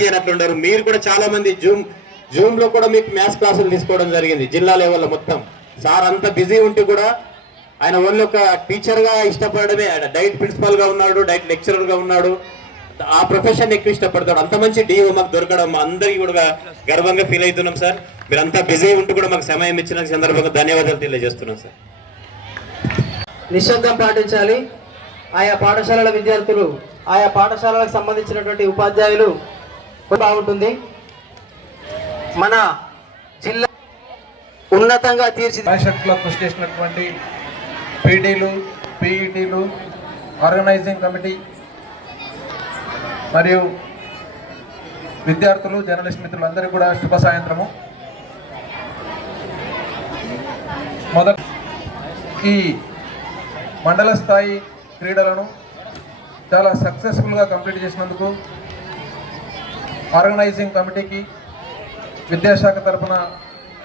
కానీ ఉండరు. మీరు కూడా చాలా మంది జూమ్ జూమ్లో కూడా మీకు మ్యాథ్స్ క్లాసులు తీసుకోవడం జరిగింది జిల్లా లెవెల్లో మొత్తం. సార్ అంత బిజీ ఉంటే కూడా ఆయన ఓన్లీ ఒక టీచర్గా ఇష్టపడమే ఆయన డైట్ ప్రిన్సిపాల్గా ఉన్నాడు డైట్ లెక్చరర్గా ఉన్నాడు. ఆ ప్రొఫెషన్ ఎక్కువ ఇష్టపడతాడు. అంత మంచి డిఓ మాకు దొరకడం అందరికీ కూడా గర్వంగా ఫీల్ అవుతున్నాం సార్. మీరు అంతా బిజీ ఉంటూ కూడా మాకు సమయం ఇచ్చిన సందర్భంగా ధన్యవాదాలు తెలియజేస్తున్నాం సార్. నిశ్శబ్దం పాటించాలి. ఆయా పాఠశాలల విద్యార్థులు ఆయా పాఠశాలలకు సంబంధించినటువంటి ఉపాధ్యాయులు బాగుంటుంది. మన జిల్లా ఉన్నతంగా తీర్చి భవిష్యత్తులో కృషి చేసినటువంటి పీడీలు పీఈటీలు ఆర్గనైజింగ్ కమిటీ మరియు విద్యార్థులు జర్నలిస్ట్ మిత్రులందరికీ కూడా శుభ సాయంత్రము. మొదట ఈ మండల స్థాయి క్రీడలను చాలా సక్సెస్ఫుల్గా కంప్లీట్ చేసినందుకు ఆర్గనైజింగ్ కమిటీకి విద్యాశాఖ తరఫున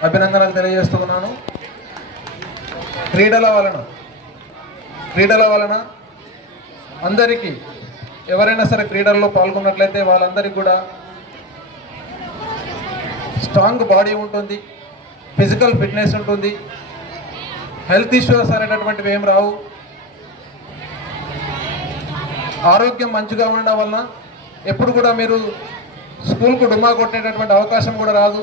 అభినందనలు తెలియజేస్తున్నాను. క్రీడల వలన క్రీడల వలన అందరికీ ఎవరైనా సరే క్రీడల్లో పాల్గొన్నట్లయితే వాళ్ళందరికీ కూడా స్ట్రాంగ్ బాడీ ఉంటుంది ఫిజికల్ ఫిట్నెస్ ఉంటుంది హెల్త్ ఇష్యూస్ అనేటటువంటివి ఏం రావు. ఆరోగ్యం మంచిగా ఉండడం వలన ఎప్పుడు కూడా మీరు స్కూల్కు డుమా కొట్టేటటువంటి అవకాశం కూడా రాదు.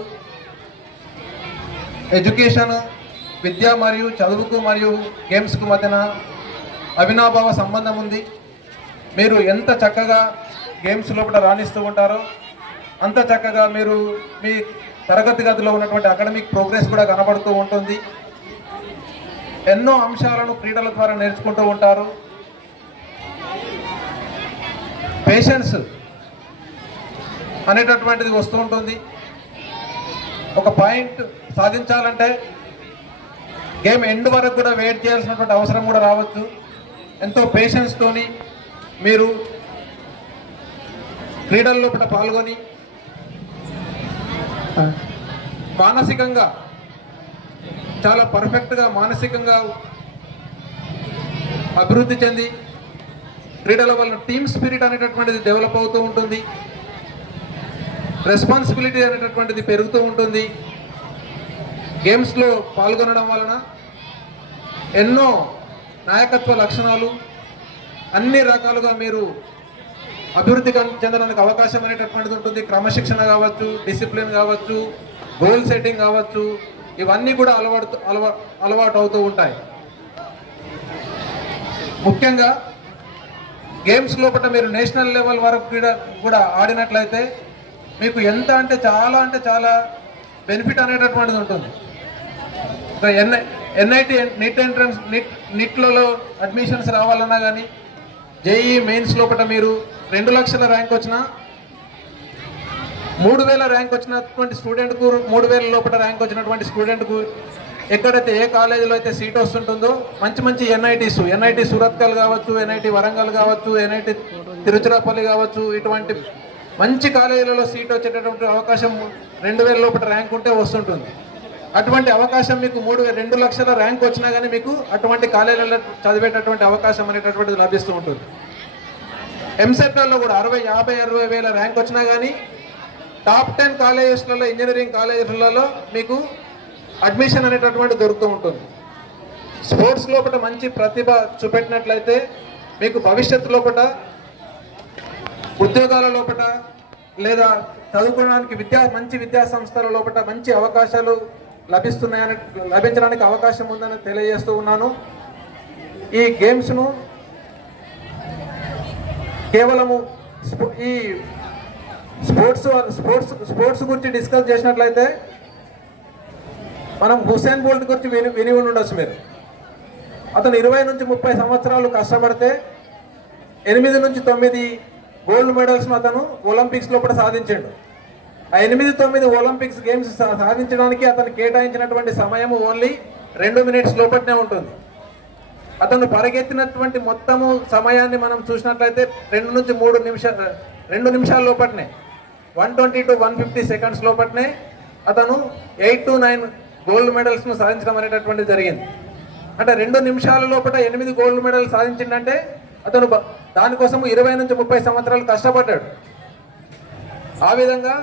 ఎడ్యుకేషన్ విద్య మరియు చదువుకు మరియు గేమ్స్కు మధ్యన అవినాభావ సంబంధం ఉంది. మీరు ఎంత చక్కగా గేమ్స్ లోపల రాణిస్తూ ఉంటారో అంత చక్కగా మీరు మీ తరగతి గదిలో ఉన్నటువంటి అకాడమిక్ ప్రోగ్రెస్ కూడా కనబడుతూ ఉంటుంది. ఎన్నో అంశాలను క్రీడల ద్వారా నేర్చుకుంటూ ఉంటారు. పేషెన్స్ అనేటటువంటిది వస్తూ ఉంటుంది. ఒక పాయింట్ సాధించాలంటే గేమ్ ఎండ్ వరకు కూడా వెయిట్ చేయాల్సినటువంటి అవసరం కూడా రావచ్చు. ఎంతో పేషెన్స్తోని మీరు క్రీడల్లో లోపల పాల్గొని మానసికంగా చాలా పర్ఫెక్ట్గా మానసికంగా అభివృద్ధి చెంది క్రీడల వల్ల టీమ్ స్పిరిట్ అనేటటువంటిది డెవలప్ అవుతూ ఉంటుంది. రెస్పాన్సిబిలిటీ అనేటటువంటిది పెరుగుతూ ఉంటుంది. గేమ్స్లో పాల్గొనడం వలన ఎన్నో నాయకత్వ లక్షణాలు అన్ని రకాలుగా మీరు అభివృద్ధి చెందడానికి అవకాశం అనేటటువంటిది ఉంటుంది. క్రమశిక్షణ కావచ్చు డిసిప్లిన్ కావచ్చు గోల్ సెట్టింగ్ కావచ్చు ఇవన్నీ కూడా అలవాటు అలవా అలవాటు అవుతూ ఉంటాయి. ముఖ్యంగా గేమ్స్ లోపల మీరు నేషనల్ లెవెల్ వరకు క్రీడ కూడా ఆడినట్లయితే మీకు ఎంత అంటే చాలా అంటే చాలా బెనిఫిట్ అనేటటువంటిది ఉంటుంది. N NIT NEET entrance NEET నీట్లలో admissions రావాలన్నా కానీ జేఈ మెయిన్స్ లోపల మీరు రెండు లక్షల ర్యాంక్ వచ్చినా మూడు వేల ర్యాంక్ వచ్చినటువంటి స్టూడెంట్కు మూడు వేల లోపల ర్యాంక్ వచ్చినటువంటి స్టూడెంట్కు ఎక్కడైతే ఏ కాలేజీలో అయితే సీట్ వస్తుంటుందో మంచి మంచి ఎన్ఐటీస్ ఎన్ఐటి సూరత్కల్ కావచ్చు ఎన్ఐటి వరంగల్ కావచ్చు ఎన్ఐటి తిరుచిరాపల్లి కావచ్చు ఇటువంటి మంచి కాలేజీలలో సీట్ వచ్చేటటువంటి అవకాశం రెండు వేల లోపల ర్యాంక్ ఉంటే వస్తుంటుంది. అటువంటి అవకాశం మీకు మూడు రెండు లక్షల ర్యాంక్ వచ్చినా కానీ మీకు అటువంటి కాలేజీలలో చదివేటటువంటి అవకాశం అనేటటువంటిది లభిస్తూ ఉంటుంది. ఎంసెట్లలో కూడా అరవై యాభై అరవై వేల ర్యాంక్ వచ్చినా కానీ టాప్ టెన్ కాలేజెస్లలో ఇంజనీరింగ్ కాలేజెస్లలో మీకు అడ్మిషన్ అనేటటువంటి దొరుకుతూ ఉంటుంది. స్పోర్ట్స్ లోపల మంచి ప్రతిభ చూపెట్టినట్లయితే మీకు భవిష్యత్తు లోపల ఉద్యోగాల లోపల లేదా చదువుకోవడానికి విద్యా మంచి విద్యా సంస్థల లోపల మంచి అవకాశాలు లభిస్తున్నాయని లభించడానికి అవకాశం ఉందని తెలియజేస్తూ ఉన్నాను. ఈ గేమ్స్ను కేవలము స్పో- ఈ స్పోర్ట్స్ స్పోర్ట్స్ స్పోర్ట్స్ గురించి డిస్కస్ చేసినట్లయితే మనం హుసేన్ బోల్ట్ గురించి విని విని ఉండొచ్చు మీరు. అతను ఇరవై నుంచి ముప్పై సంవత్సరాలు కష్టపడితే ఎనిమిది నుంచి తొమ్మిది గోల్డ్ మెడల్స్ను అతను ఒలింపిక్స్ లోపల సాధించాడు. ఆ ఎనిమిది తొమ్మిది ఒలింపిక్స్ గేమ్స్ సాధించడానికి అతను కేటాయించినటువంటి సమయం ఓన్లీ రెండు మినిట్స్ లోపలనే ఉంటుంది. అతను పరిగెత్తినటువంటి మొత్తము సమయాన్ని మనం చూసినట్లయితే రెండు నుంచి మూడు నిమిషాలు రెండు నిమిషాల లోపలనే one twenty to one fifty seconds లోపలనే అతను ఎయిట్ టు నైన్ గోల్డ్ మెడల్స్ను సాధించడం అనేటటువంటిది జరిగింది. అంటే రెండు నిమిషాల లోపల ఎనిమిది గోల్డ్ మెడల్ సాధించిందంటే అతను దానికోసం ఇరవై నుంచి ముప్పై సంవత్సరాలు కష్టపడ్డాడు. ఆ విధంగా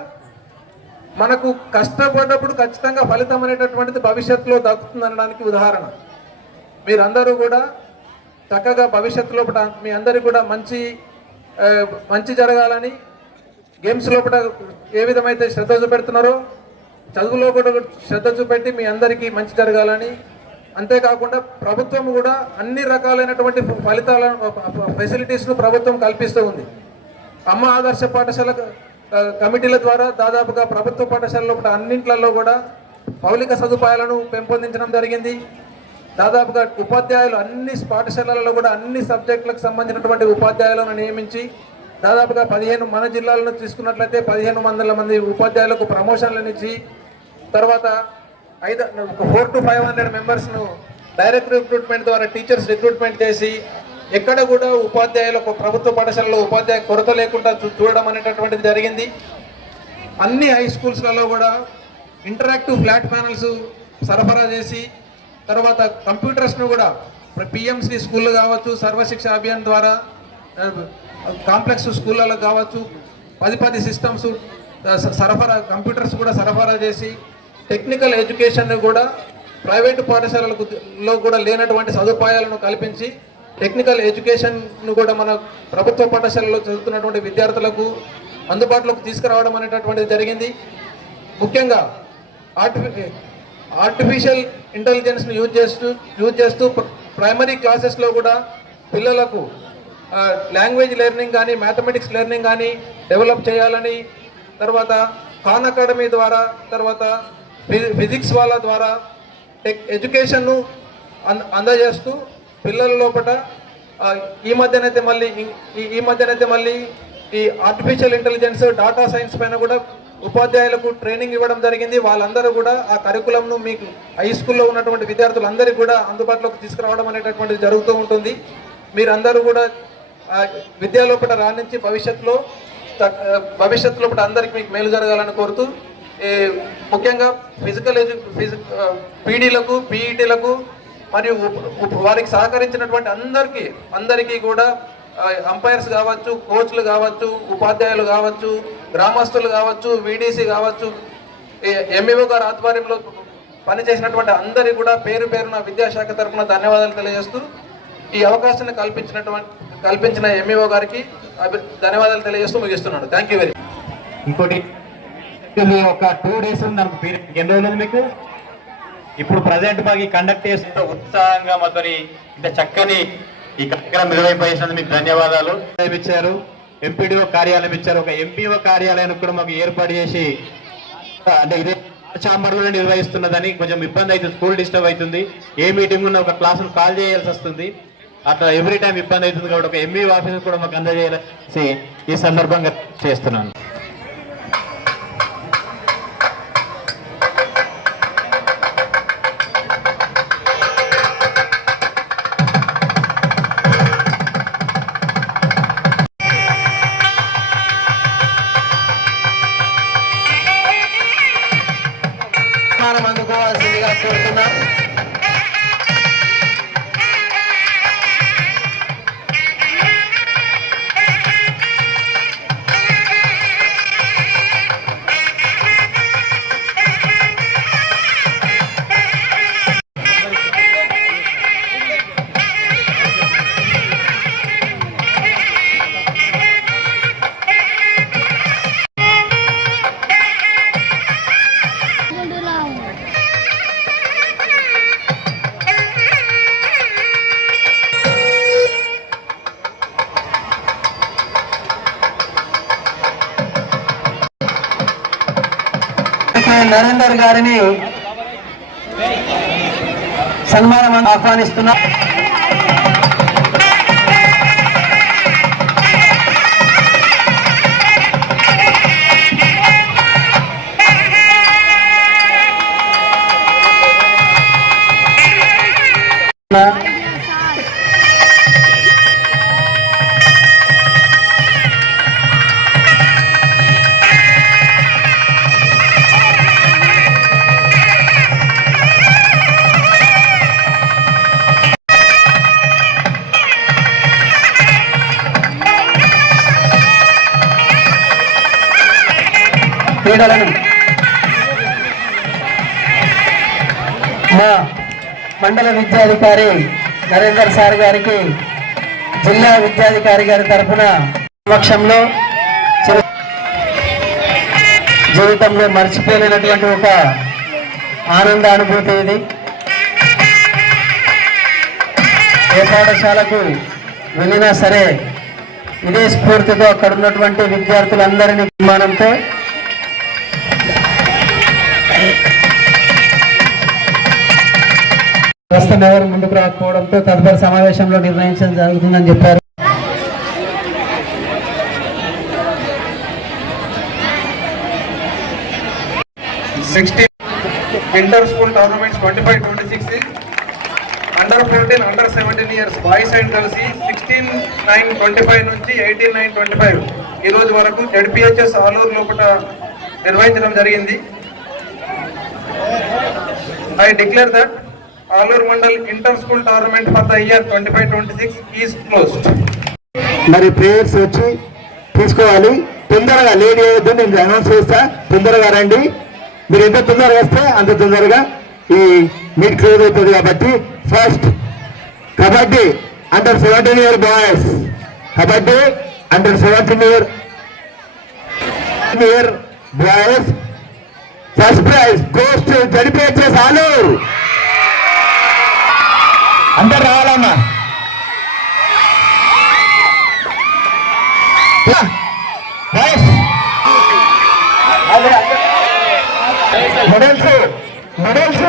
మనకు కష్టపడ్డప్పుడు ఖచ్చితంగా ఫలితం అనేటటువంటిది భవిష్యత్తులో దక్కుతుంది అనడానికి ఉదాహరణ. మీరందరూ కూడా చక్కగా భవిష్యత్తు లోపల మీ అందరికీ కూడా మంచి మంచి జరగాలని గేమ్స్ లోపల ఏ విధమైతే శ్రద్ధ చూపెడుతున్నారో చదువులో కూడా శ్రద్ధ చూపెట్టి మీ అందరికీ మంచి జరగాలని అంతేకాకుండా ప్రభుత్వం కూడా అన్ని రకాలైనటువంటి ఫలితాల ఫెసిలిటీస్ను ప్రభుత్వం కల్పిస్తూ ఉంది. అమ్మ ఆదర్శ పాఠశాల కమిటీల ద్వారా దాదాపుగా ప్రభుత్వ పాఠశాలలో కూడా అన్నింటిలో కూడా మౌలిక సదుపాయాలను పెంపొందించడం జరిగింది. దాదాపుగా ఉపాధ్యాయులు అన్ని పాఠశాలలలో కూడా అన్ని సబ్జెక్టులకు సంబంధించినటువంటి ఉపాధ్యాయులను నియమించి దాదాపుగా పదిహేను మన జిల్లాలను తీసుకున్నట్లయితే పదిహేను వందల మంది ఉపాధ్యాయులకు ప్రమోషన్లను ఇచ్చి తర్వాత ఐదు ఫోర్ టు ఫైవ్ హండ్రెడ్ మెంబర్స్ను డైరెక్ట్ రిక్రూట్మెంట్ ద్వారా టీచర్స్ రిక్రూట్మెంట్ చేసి ఎక్కడ కూడా ఉపాధ్యాయులకు ప్రభుత్వ పాఠశాలలో ఉపాధ్యాయ కొరత లేకుండా చూ- చూడడం అనేటటువంటిది జరిగింది. అన్ని హై స్కూల్స్లలో కూడా ఇంటరాక్టివ్ ఫ్లాట్ ప్యానల్స్ సరఫరా చేసి తర్వాత కంప్యూటర్స్ను కూడా పిఎంసి స్కూళ్ళు కావచ్చు సర్వశిక్ష అభియాన్ ద్వారా కాంప్లెక్స్ స్కూళ్ళలో కావచ్చు పది పది సిస్టమ్స్ సరఫరా కంప్యూటర్స్ కూడా సరఫరా చేసి టెక్నికల్ ఎడ్యుకేషన్ కూడా ప్రైవేటు పాఠశాలలకు లో కూడా లేనటువంటి సదుపాయాలను కల్పించి టెక్నికల్ ఎడ్యుకేషన్ను కూడా మన ప్రభుత్వ పాఠశాలలో చదువుతున్నటువంటి విద్యార్థులకు అందుబాటులోకి తీసుకురావడం అనేటటువంటిది జరిగింది. ముఖ్యంగా ఆర్టిఫి ఆర్టిఫిషియల్ ఇంటెలిజెన్స్ను యూజ్ చేస్తూ యూజ్ చేస్తూ ప్రైమరీ క్లాసెస్లో కూడా పిల్లలకు లాంగ్వేజ్ లెర్నింగ్ కానీ మ్యాథమెటిక్స్ లెర్నింగ్ కానీ డెవలప్ చేయాలని తర్వాత ఖాన్ అకాడమీ ద్వారా తర్వాత ఫిజిక్స్ వాళ్ళ ద్వారా టెక్ ఎడ్యుకేషన్ను అంద అందజేస్తూ పిల్లల లోపల ఈ మధ్యనైతే మళ్ళీ ఈ- ఈ మధ్యనైతే మళ్ళీ ఈ ఆర్టిఫిషియల్ ఇంటెలిజెన్స్ డాటా సైన్స్ పైన కూడా ఉపాధ్యాయులకు ట్రైనింగ్ ఇవ్వడం జరిగింది. వాళ్ళందరూ కూడా ఆ కరికులంను మీకు హై స్కూల్లో ఉన్నటువంటి విద్యార్థులందరికీ కూడా అందుబాటులోకి తీసుకురావడం అనేటటువంటిది జరుగుతూ ఉంటుంది. మీరందరూ కూడా విద్యాలోపట లోపల రాణించి భవిష్యత్తులో త- ఆ, అందరికీ మీకు మేలు జరగాలని కోరుతూ ముఖ్యంగా ఫిజికల్ ఎడ్యు ఫిజి పీడీలకు పీఈటీలకు మరియు వారికి సహకరించినటువంటి అందరికీ అందరికీ కూడా అంపైర్స్ కావచ్చు కోచ్లు కావచ్చు ఉపాధ్యాయులు కావచ్చు గ్రామస్తులు కావచ్చు వీడీసీ కావచ్చు ఎంఈఓ గారు ఆధ్వర్యంలో పనిచేసినటువంటి అందరికీ కూడా పేరు పేరున విద్యాశాఖ తరఫున ధన్యవాదాలు తెలియజేస్తూ ఈ అవకాశాన్ని కల్పించినటువంటి కల్పించిన ఎంఈఓ గారికి ధన్యవాదాలు తెలియజేస్తూ ముగిస్తున్నాను. థ్యాంక్ యూ వెరీ ఇంకోటి ఇది ఒక టూ డేస్ ఉంది నాకు పీరియడ్ ఎన్ని రోజులు మీకు? ఇప్పుడు ప్రజెంట్ మాకు కండక్ట్ చేస్తూ ఉత్సాహంగా మాతోని ఇంత చక్కని ఈ కార్యక్రమం నిర్వహింపజేసినందుకు మీకు ధన్యవాదాలు. ఇచ్చారు. ఎంపీడీఓ కార్యాలయం ఇచ్చారు. ఒక ఎంపీఓ కార్యాలయాన్ని కూడా మాకు ఏర్పాటు చేసి అంటే ఇదే చాంబర్లో నిర్వహిస్తున్నదని కొంచెం ఇబ్బంది అవుతుంది స్కూల్ డిస్టర్బ్ అవుతుంది. ఏ మీటింగ్ ఉన్న ఒక క్లాసును కాల్ చేయాల్సి వస్తుంది. అట్లా ఎవ్రీ టైం ఇబ్బంది అవుతుంది కాబట్టి ఒక ఎంఈఓ ఆఫీసర్ కూడా మాకు అందజేయాల్సి ఈ సందర్భంగా చేస్తున్నాను. నరేందర్ గారిని సన్మానం ఆహ్వానిస్తున్నాం మండల విద్యాధికారి నరేందర్ సార్ గారికి జిల్లా విద్యాధికారి గారి తరఫున సమక్షంలో జీవితంలో మర్చిపోలేనటువంటి ఒక ఆనంద అనుభూతి ఇది. ఏ పాఠశాలకు వెళ్ళినా సరే ఇదే స్ఫూర్తితో అక్కడ ఉన్నటువంటి విద్యార్థులందరినీ నిర్మాణంతో ప్రస్తుతం ఎవరు ముందుకు రాకపోవడంతో తదుపరి సమావేశంలో నిర్ణయించడం జరుగుతుందని చెప్పారు. Sixteen inter school tournaments twenty five twenty six under fifteen under seventeen years boys and కలిసి సిక్స్టీన్ నైన్ ట్వంటీ ఫైవ్ నుంచి ఎయిటీన్ నైన్ ట్వంటీ ఫైవ్ ఈ రోజు వరకు జడ్పిహెచ్ఎస్ ఆలూరు లోపల నిర్వహించడం జరిగింది. I declare that Aluru mandal inter school tournament for the year twenty five twenty six is closed. మరి players వచ్చి తీసుకోవాలి. తొందరగా లేడీ చేయొద్దు నేను అనౌన్స్ చేస్తా. తొందరగా రండి. మీరు ఎంత తొందరగా వస్తే అంత తొందరగా ఈ మీట్ క్లోజ్ అవుతుంది కాబట్టి first kabaddi under seventeen year boys. Kabaddi under seventeen year year boys. First prize goes to Saluru అందరు రావాలమ్మా బాయ్స్ మెడల్స్ మెడల్స్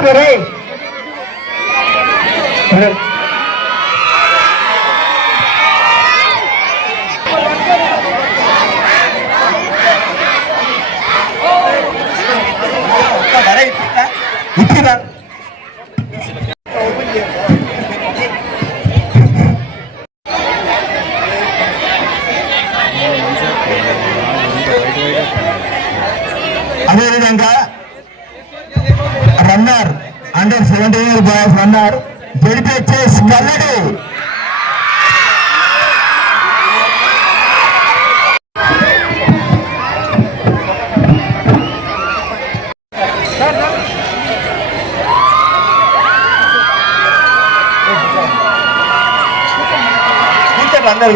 సెవెంటీన్ అన్నారు. బాయ్స్ కల్లడు అందరు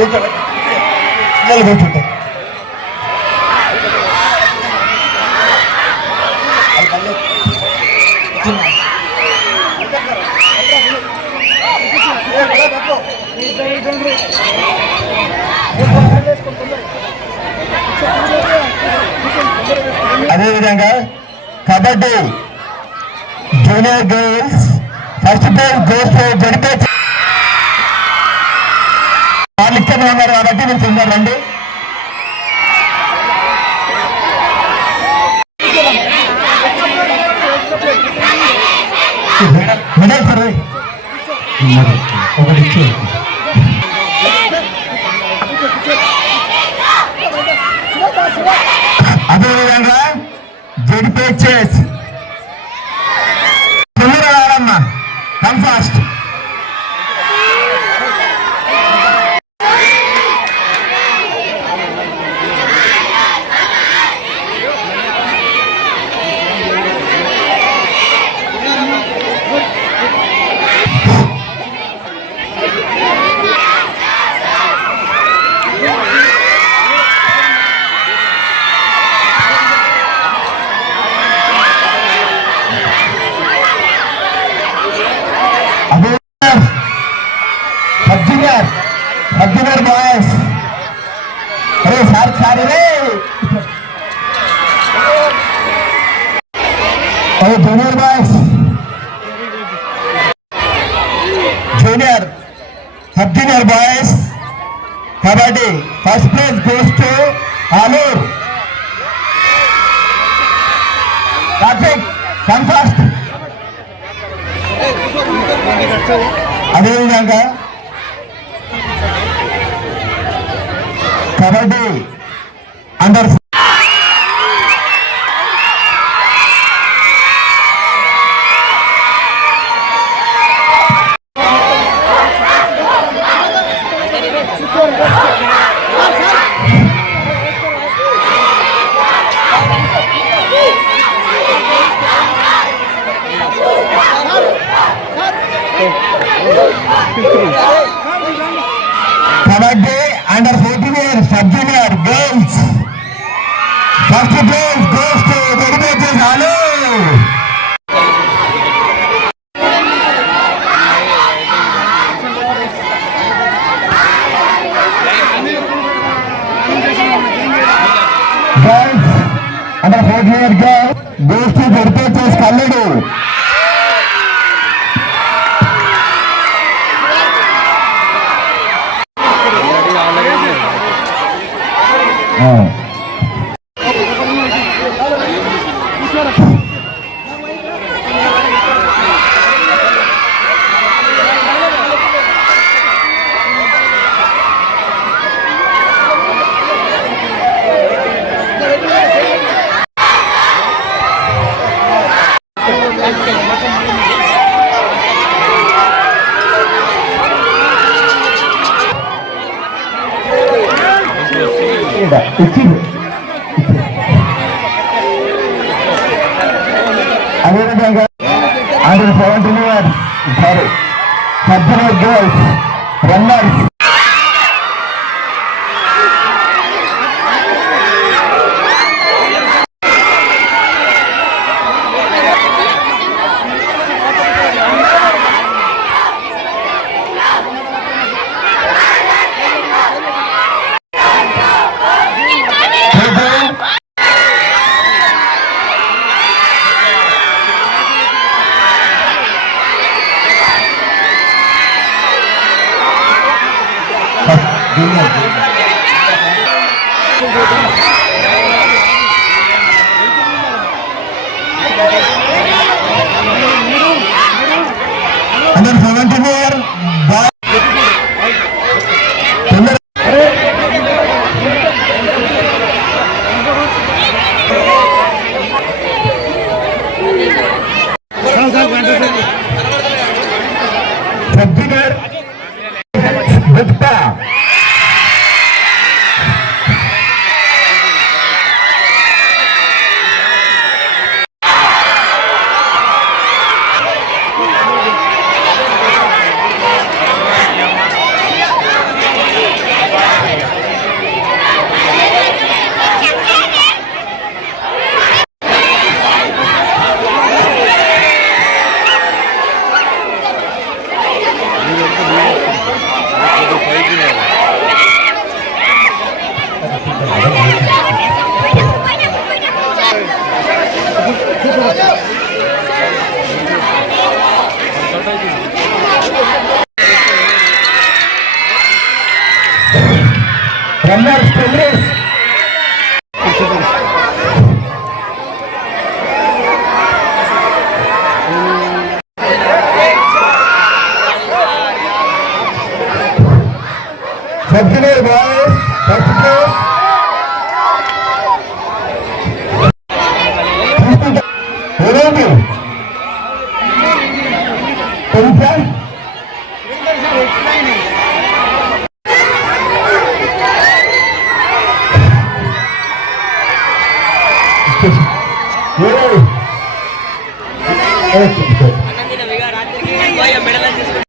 kabaddi junior girls first prize goals జరిపే వాళ్ళు ఇక్కడ ఉన్నారు కాబట్టి మీరు తొందర సార్ ఒకటి ఇచ్చి జడిపేచెస్ తొందర అదే జూనియర్ బాయ్స్ সদ্দিনের voy a ver la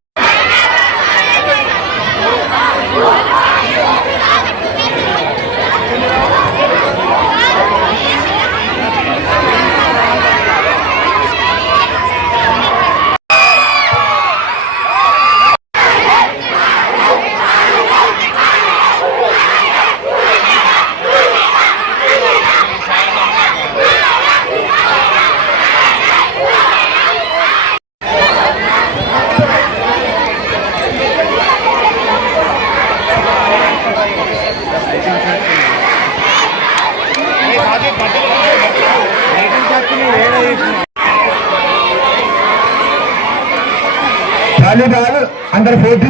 అందరు పోటీ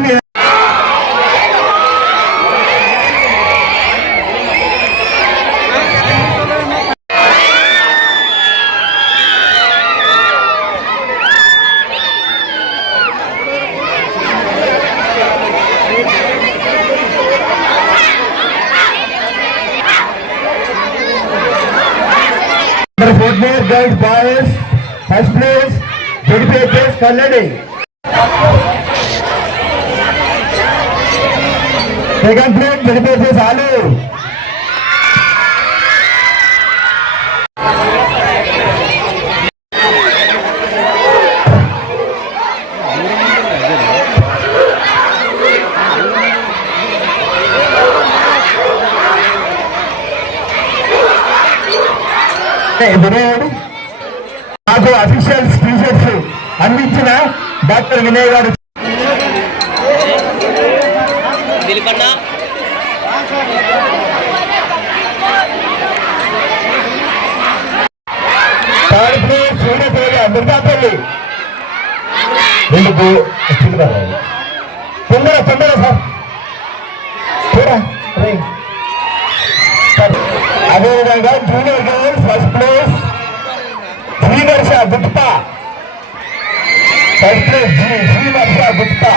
fourth place girls boys first place ZP place Kalladi second plate తెలిపేసి చాలు. నాకు అఫీషియల్ స్పీచెస్ అందించిన డాక్టర్ వినయ్ గారు ఎందుకు తొందర తొందర సార్. చూడా అదేవిధంగా junior girls first place Srivarsha Gupta. First place Srivarsha Gupta.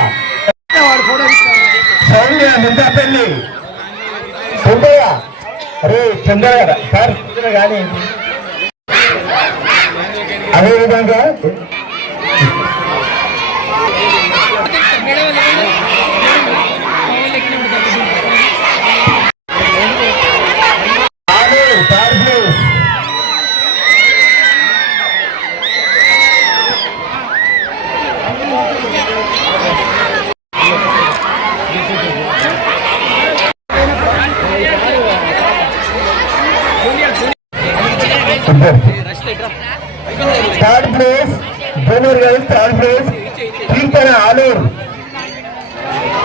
Soumya Nindapalli తొందర అరే తొందరగా సార్. తొందరగా కానీ అదేవిధంగా ఆలు, third place. Third place junior girls third place Keerthana Aluru.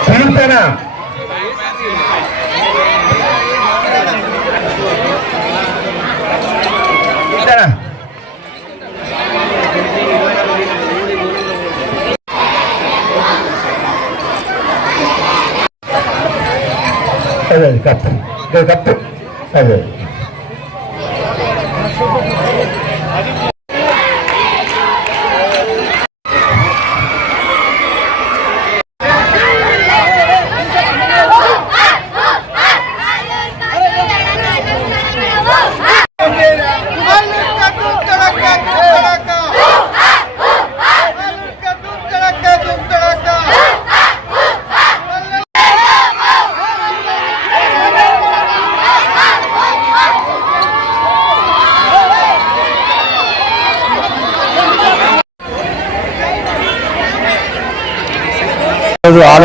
Keerthana. అదే కప్పు ఇదే కప్పు అదే.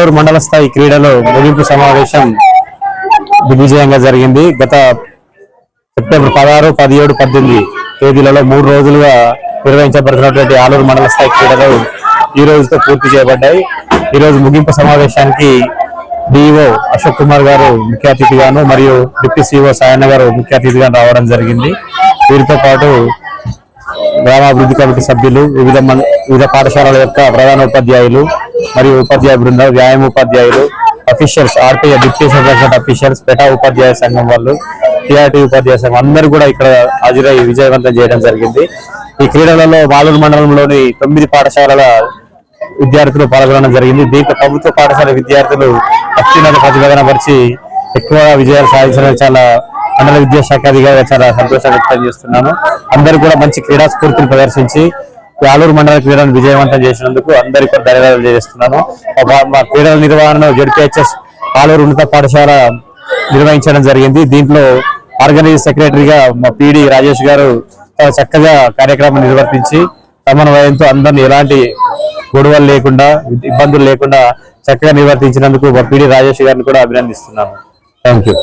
రోజు మండల స్థాయి క్రీడలో ముగింపు సమావేశం దిగ్విజయంగా జరిగింది. గత సెప్టెంబర్ పదహారు పదిహేడు పద్దెనిమిది తేదీలలో మూడు రోజులుగా నిర్వహించబడుతున్నటువంటి ఆలూరు మండల స్థాయి క్రీడలు ఈ రోజుతో పూర్తి చేయబడ్డాయి. ఈ రోజు ముగింపు సమావేశానికి డిఓ అశోక్ కుమార్ గారు ముఖ్య అతిథిగాను మరియు డిప్యూటీ సిఓ సాయన్న గారు ముఖ్య అతిథిగా రావడం జరిగింది. వీరితో పాటు గ్రామాభివృద్ధి కమిటీ సభ్యులు వివిధ వివిధ పాఠశాలల యొక్క ప్రధాన ఉపాధ్యాయులు మరియు ఉపాధ్యాయ బృందం వ్యాయామ ఉపాధ్యాయులు officials RTI deputy superintendent officials petha ఉపాధ్యాయ సంఘం వాళ్ళు టీఆర్టీ ఉపాధ్యాయ సంఘం అందరూ కూడా ఇక్కడ హాజరై విజయవంతం చేయడం జరిగింది. ఈ క్రీడలలో బాలూరు మండలంలోని తొమ్మిది పాఠశాలల విద్యార్థులు పాల్గొనడం జరిగింది. దీంట్లో ప్రభుత్వ పాఠశాల విద్యార్థులు అత్యున్నత ప్రతిభ పరిచి ఎక్కువ విజయాలు సాధించడం చాలా మండల విద్యాశాఖ అధికారిగా చాలా సంతోషం వ్యక్తం చేస్తున్నాను. అందరూ కూడా మంచి క్రీడా స్ఫూర్తిని ప్రదర్శించి ఆలూరు మండల క్రీడలను విజయవంతం చేసినందుకు అందరికీ కూడా ధన్యవాదాలు చేస్తున్నాను మా- క్రీడల నిర్వహణ జడ్పిహెచ్ఎస్ ఆలూరు ఉన్నత పాఠశాల నిర్వహించడం జరిగింది. దీంట్లో ఆర్గనైజ్ సెక్రటరీగా మా పీడి రాజేష్ గారు చక్కగా కార్యక్రమం నిర్వర్తించి సమన్వయంతో అందరిని ఎలాంటి గొడవలు లేకుండా ఇబ్బందులు లేకుండా చక్కగా నిర్వర్తించినందుకు మా పీడి రాజేష్ గారిని కూడా అభినందిస్తున్నాను. Thank you